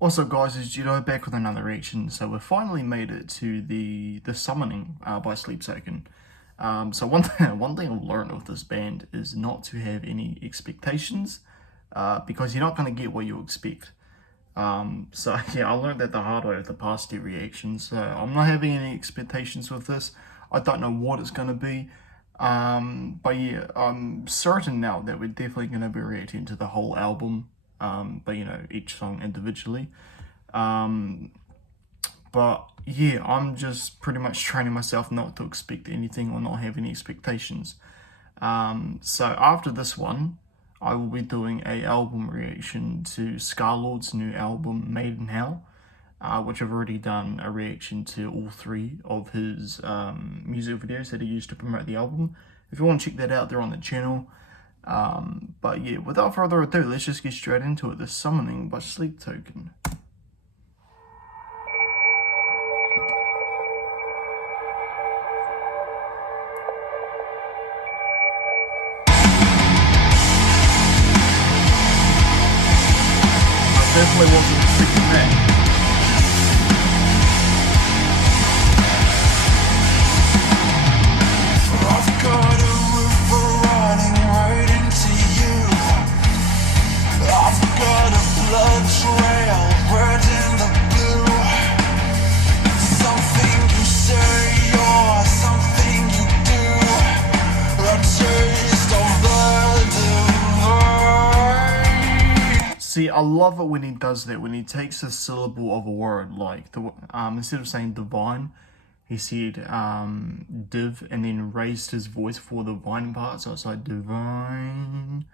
What's up guys, it's Judo back with another reaction. So we've finally made it to the Summoning by Sleep Token. So one thing I've learned with this band is not to have any expectations because you're not going to get what you expect. So yeah, I learned that the hard way with the past two reactions. So I'm not having any expectations with this. I don't know what it's going to be. But yeah, I'm certain now that we're definitely going to be reacting to the whole album. But you know, each song individually. But yeah, I'm just pretty much training myself not to expect anything or not have any expectations. So after this one, I will be doing a album reaction to Scarlord's new album, Made in Hell, which I've already done a reaction to all three of his music videos that he used to promote the album. If you want to check that out, they're on the channel. But yeah, without further ado, let's just get straight into it. The Summoning by Sleep Token. I definitely wasn't expecting that. See, I love it when he does that, when he takes a syllable of a word, like, instead of saying divine, he said div, and then raised his voice for the vine part, so it's like divine.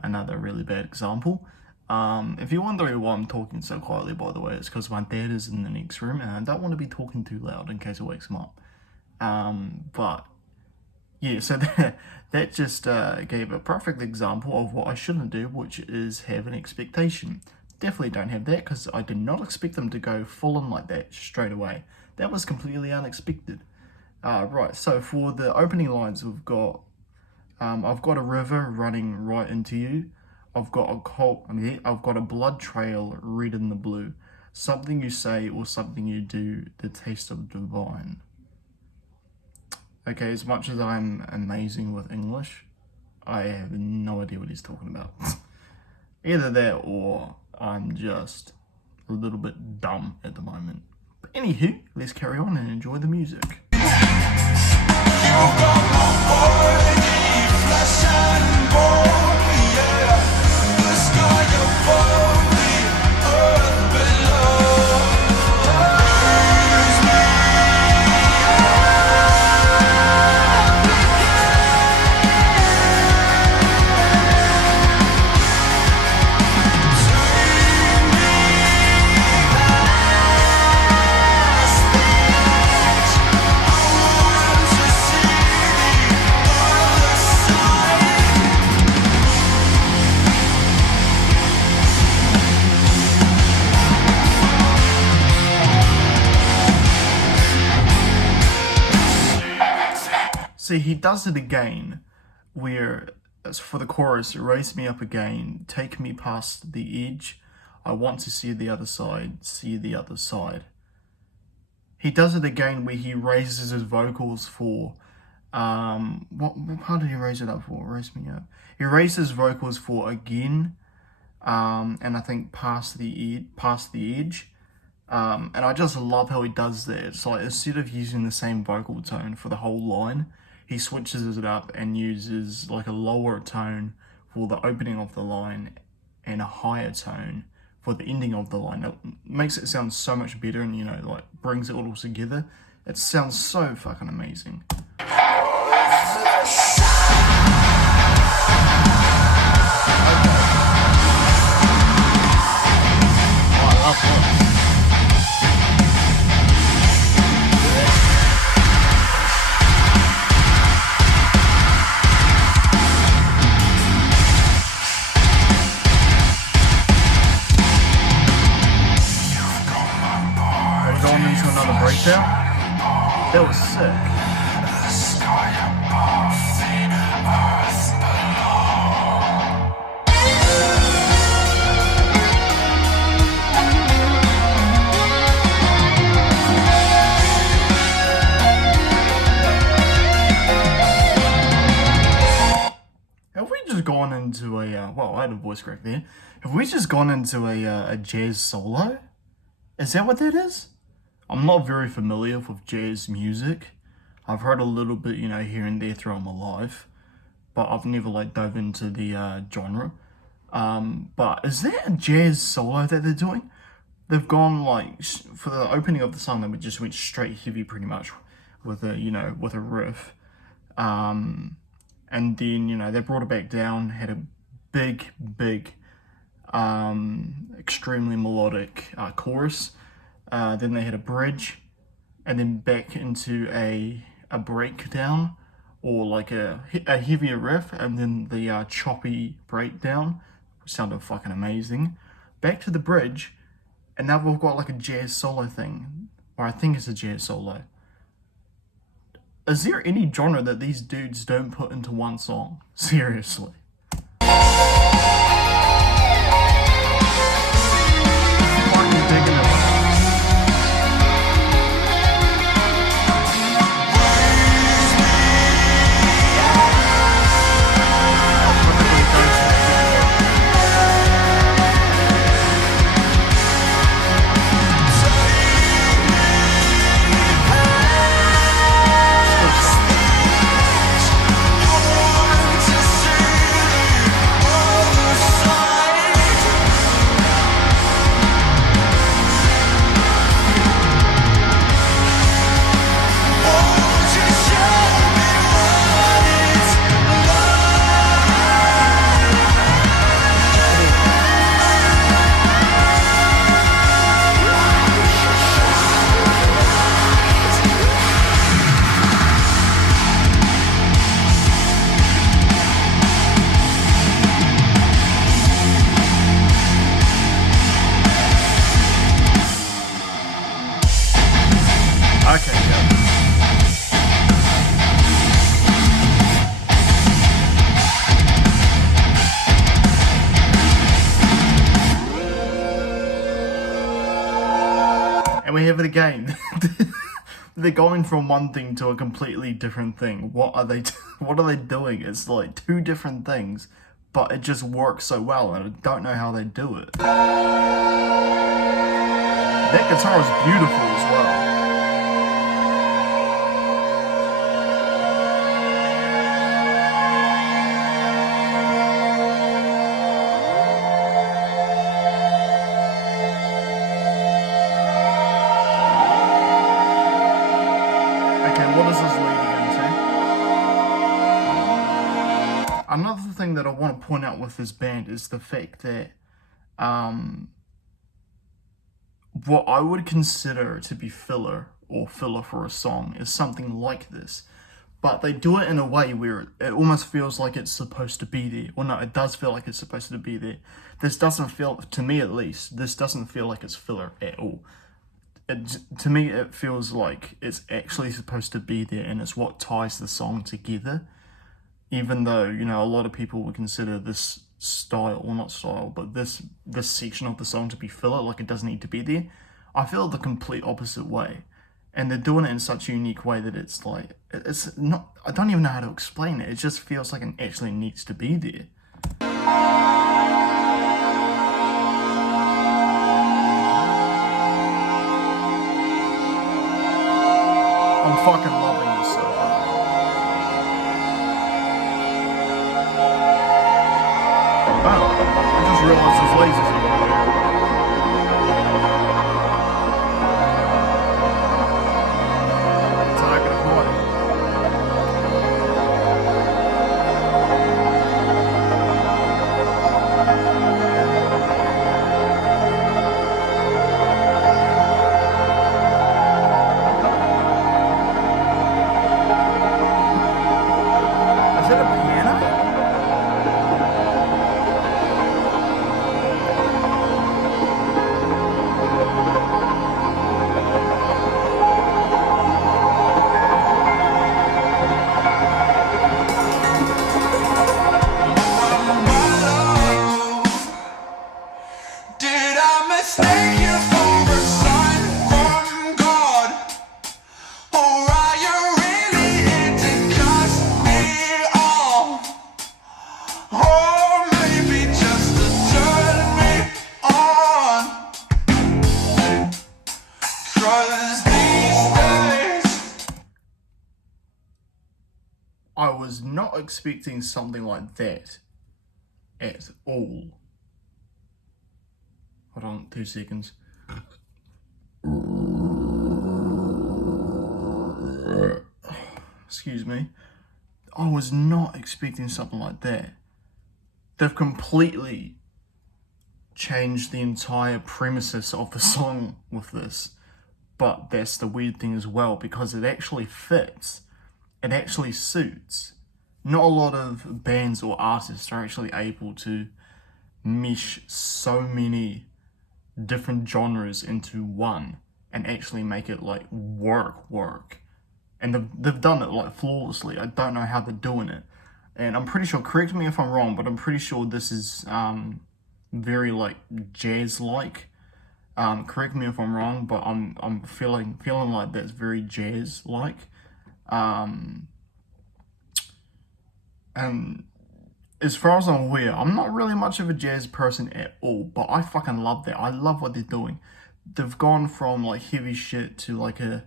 Another really bad example. If you're wondering why I'm talking so quietly, by the way, it's because my dad is in the next room, and I don't want to be talking too loud in case it wakes him up. But yeah, so that just gave a perfect example of what I shouldn't do, which is have an expectation. Definitely don't have that, because I did not expect them to go full on like that straight away. That was completely unexpected. Right, so for the opening lines, we've got, I've got a river running right into you. I've got a blood trail red in the blue. Something you say or something you do, the taste of divine. Okay, as much as I'm amazing with English, I have no idea what he's talking about. Either that or I'm just a little bit dumb at the moment. But anywho, let's carry on and enjoy the music. You got my body, flesh and bone, yeah. The sky above, the earth below. See, he does it again, where as for the chorus, raise me up again, take me past the edge, I want to see the other side, see the other side. He does it again where he raises his vocals for, what part did he raise it up for? Raise me up. He raised his vocals for again, and I think past the edge. And I just love how he does that. It's like, instead of using the same vocal tone for the whole line, he switches it up and uses like a lower tone for the opening of the line and a higher tone for the ending of the line. It makes it sound so much better and, you know, like brings it all together. It sounds so fucking amazing. That was sick. into well, I had a voice crack there. Have we just gone into a jazz solo? Is that what that is? I'm not very familiar with jazz music. I've heard a little bit, you know, here and there throughout my life, but I've never like dove into the genre. But is that a jazz solo that they're doing? They've gone like for the opening of the song, they just went straight heavy pretty much with a, you know, with a riff. And then, you know, they brought it back down, had a big, extremely melodic chorus. Then they had a bridge, and then back into a breakdown, or like a heavier riff, and then the choppy breakdown, which sounded fucking amazing. Back to the bridge, and now we've got like a jazz solo thing, or I think it's a jazz solo. Is there any genre that these dudes don't put into one song? Seriously. Fucking digging it. Okay, yeah. And we have it again. They're going from one thing to a completely different thing. What are they doing? It's like two different things, but it just works so well, and I don't know how they do it. That guitar is beautiful as well. What is this leading into? Another thing that I want to point out with this band is the fact that what I would consider to be filler or filler for a song is something like this, but they do it in a way where it almost feels like it's supposed to be there. Well, no, it does feel like it's supposed to be there. This doesn't feel, to me at least, this doesn't feel like it's filler at all. To me, it feels like it's actually supposed to be there, and it's what ties the song together. Even though, you know, a lot of people would consider this style, or not style, but this section of the song to be filler, like it doesn't need to be there. I feel the complete opposite way, and they're doing it in such a unique way that it's like, it's not, I don't even know how to explain it. It just feels like it actually needs to be there. I'm fucking loving this so far. Wow, I just realized there's lasers in there. Target acquired. Is it a piano? I was not expecting something like that at all. Hold on, 2 seconds. Excuse me. I was not expecting something like that. They've completely changed the entire premises of the song with this. But that's the weird thing as well, because it actually fits. It actually suits. Not a lot of bands or artists are actually able to mesh so many different genres into one and actually make it like work. And they've done it like flawlessly. I don't know how they're doing it. And I'm pretty sure, correct me if I'm wrong, but I'm pretty sure this is very like jazz-like. Correct me if I'm wrong, but I'm feeling like that's very jazz-like. And as far as I'm aware, I'm not really much of a jazz person at all, but I fucking love that. I love what they're doing. They've gone from like heavy shit to like a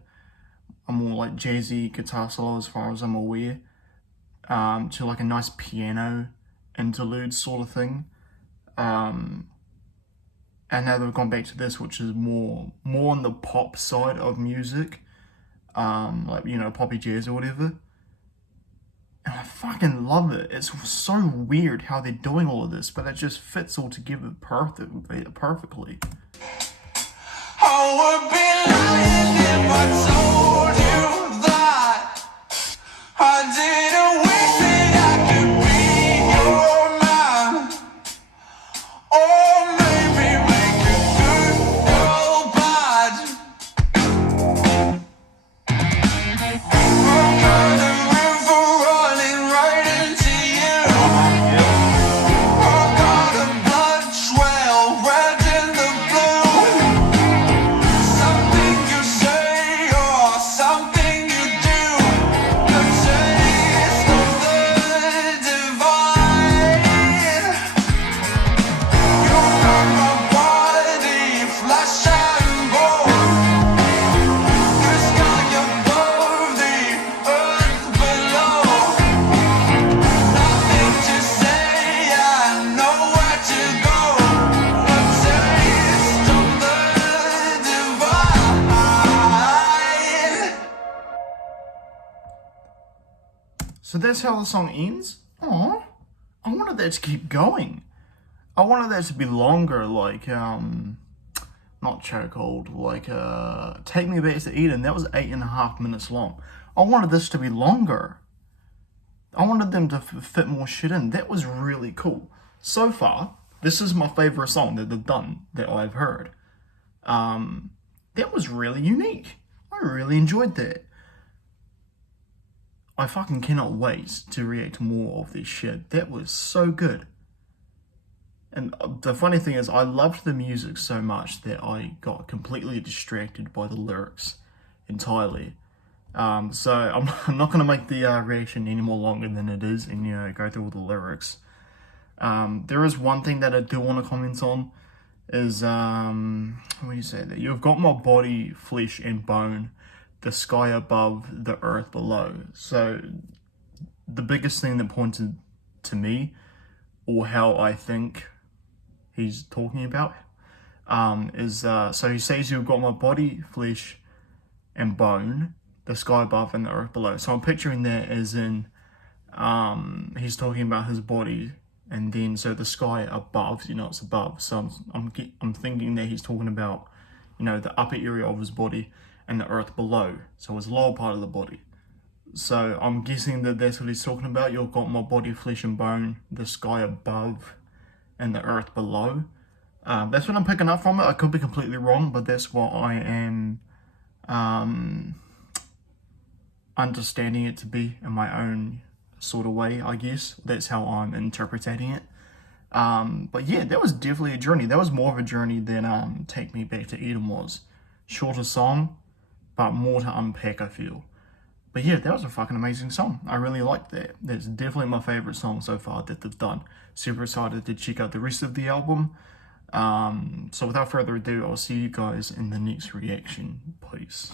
more like jazzy guitar solo, as far as I'm aware, to like a nice piano interlude sort of thing. And now they've gone back to this, which is more on the pop side of music, like, you know, poppy jazz or whatever. And I fucking love it. It's so weird how they're doing all of this, but it just fits all together perfectly. I would be lying if I told you that I didn't wish that I could be your man, or maybe make a good girl bad. I've got a river running right into you. I've got a blood trail red in the blue. Something you say or something you do, the taste of the divine. You got my body, flesh and bone, the sky above, the earth below. Nothing to say, I know where to go. The taste of the divine. So that's how the song ends? Aw, I wanted that to keep going. I wanted that to be longer, like, not Chokehold, like, Take Me Back to Eden. That was 8.5 minutes long. I wanted this to be longer. I wanted them to fit more shit in. That was really cool. So far, this is my favorite song that they've done that I've heard. That was really unique. I really enjoyed that. I fucking cannot wait to react to more of this shit. That was so good. And the funny thing is, I loved the music so much that I got completely distracted by the lyrics entirely. So I'm not going to make the reaction any more longer than it is and, you know, go through all the lyrics. There is one thing that I do want to comment on is, what do you say that? You've got my body, flesh and bone, the sky above, the earth below. So the biggest thing that pointed to me, or how I think he's talking about, is, so he says you've got my body, flesh and bone, the sky above and the earth below. So I'm picturing that as in, he's talking about his body, and then so the sky above, you know, it's above. So I'm thinking that he's talking about, you know, the upper area of his body and the earth below, so his lower part of the body. So I'm guessing that that's what he's talking about. You've got my body, flesh and bone, the sky above and the earth below. That's what I'm picking up from it. I could be completely wrong, but that's what I am understanding it to be in my own sort of way, I guess. That's how I'm interpreting it. But yeah, that was definitely a journey. That was more of a journey than Take Me Back to Eden was. Shorter song, but more to unpack, I feel. But yeah, that was a fucking amazing song. I really liked that. That's definitely my favorite song so far that they've done. Super excited to check out the rest of the album. So without further ado, I'll see you guys in the next reaction. Peace.